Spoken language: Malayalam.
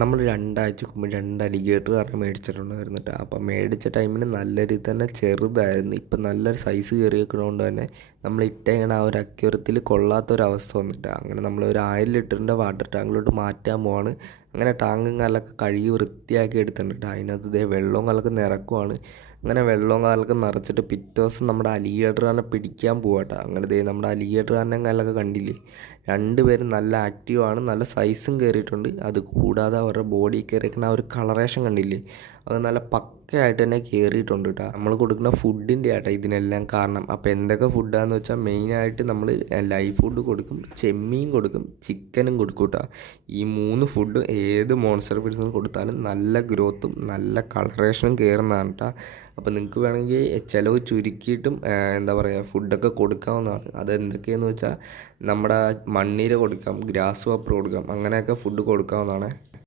നമ്മൾ രണ്ടാഴ്ചക്ക് മുമ്പ് 2 അലിഗേറ്റർ പറഞ്ഞ് മേടിച്ചിട്ടുണ്ടായിരുന്നു ട്ടോ. അപ്പം മേടിച്ച ടൈമിന് നല്ല രീതിയിൽ തന്നെ ചെറുതായിരുന്നു. ഇപ്പം നല്ലൊരു സൈസ് കയറിയേക്കണോണ്ട് തന്നെ നമ്മൾ ഇട്ടേക്കണ ആ ഒരു അക്വേറിയത്തിൽ കൊള്ളാത്തൊരവസ്ഥ വന്നിട്ടാ. അങ്ങനെ നമ്മൾ ഒരു 1000 ലിറ്ററിൻ്റെ വാട്ടർ ടാങ്കിലോട്ട് മാറ്റാൻ പോവാണ്. അങ്ങനെ ടാങ്കും കാലൊക്കെ കഴുകി വൃത്തിയാക്കി എടുത്തിട്ടുണ്ട് ട്ടോ. അതിനകത്ത് ദേ വെള്ളവും കാലൊക്കെ നിറക്കുവാണ്. അങ്ങനെ വെള്ളവും കാലൊക്കെ നിറച്ചിട്ട് പിറ്റേ ദിവസം നമ്മുടെ അലിഗേറ്റർ തന്നെ പിടിക്കാൻ പോവാട്ടോ. അങ്ങനെ ദേ നമ്മുടെ അലിഗേറ്റർ തന്നെ കാലൊക്കെ കണ്ടില്ലേ, രണ്ടുപേരും നല്ല ആക്റ്റീവാണ്, നല്ല സൈസും കയറിയിട്ടുണ്ട്. അത് കൂടാതെ അവരുടെ ബോഡി കയറിയിരിക്കുന്ന ആ ഒരു കളറേഷൻ കണ്ടില്ലേ, അത് നല്ല പക്കയായിട്ട് തന്നെ കയറിയിട്ടുണ്ട് കേട്ടോ. നമ്മൾ കൊടുക്കുന്ന ഫുഡിൻ്റെ ആട്ടോ ഇതിനെല്ലാം കാരണം. അപ്പോൾ എന്തൊക്കെ ഫുഡാന്ന് വെച്ചാൽ മെയിനായിട്ട് നമ്മൾ ലൈവ് ഫുഡ് കൊടുക്കും, ചെമ്മീൻ കൊടുക്കും, ചിക്കനും കൊടുക്കും കേട്ടോ. ഈ 3 ഫുഡും ഏത് മോൺസ്റ്റർ ഫീഡ്സിനും കൊടുത്താലും നല്ല ഗ്രോത്തും നല്ല കളറേഷനും കയറുന്നതാണ് കേട്ടോ. അപ്പോൾ നിങ്ങൾക്ക് വേണമെങ്കിൽ ചിലവ് ചുരുക്കിയിട്ടും എന്താ പറയുക ഫുഡൊക്കെ കൊടുക്കാവുന്നതാണ്. അത് എന്തൊക്കെയാണെന്ന് വെച്ചാൽ നമ്മുടെ മണ്ണീര കൊടുക്കാം, ഗ്രാസ് വാപ്പർ കൊടുക്കാം, അങ്ങനെയൊക്കെ ഫുഡ് കൊടുക്കാവുന്നതാണ്.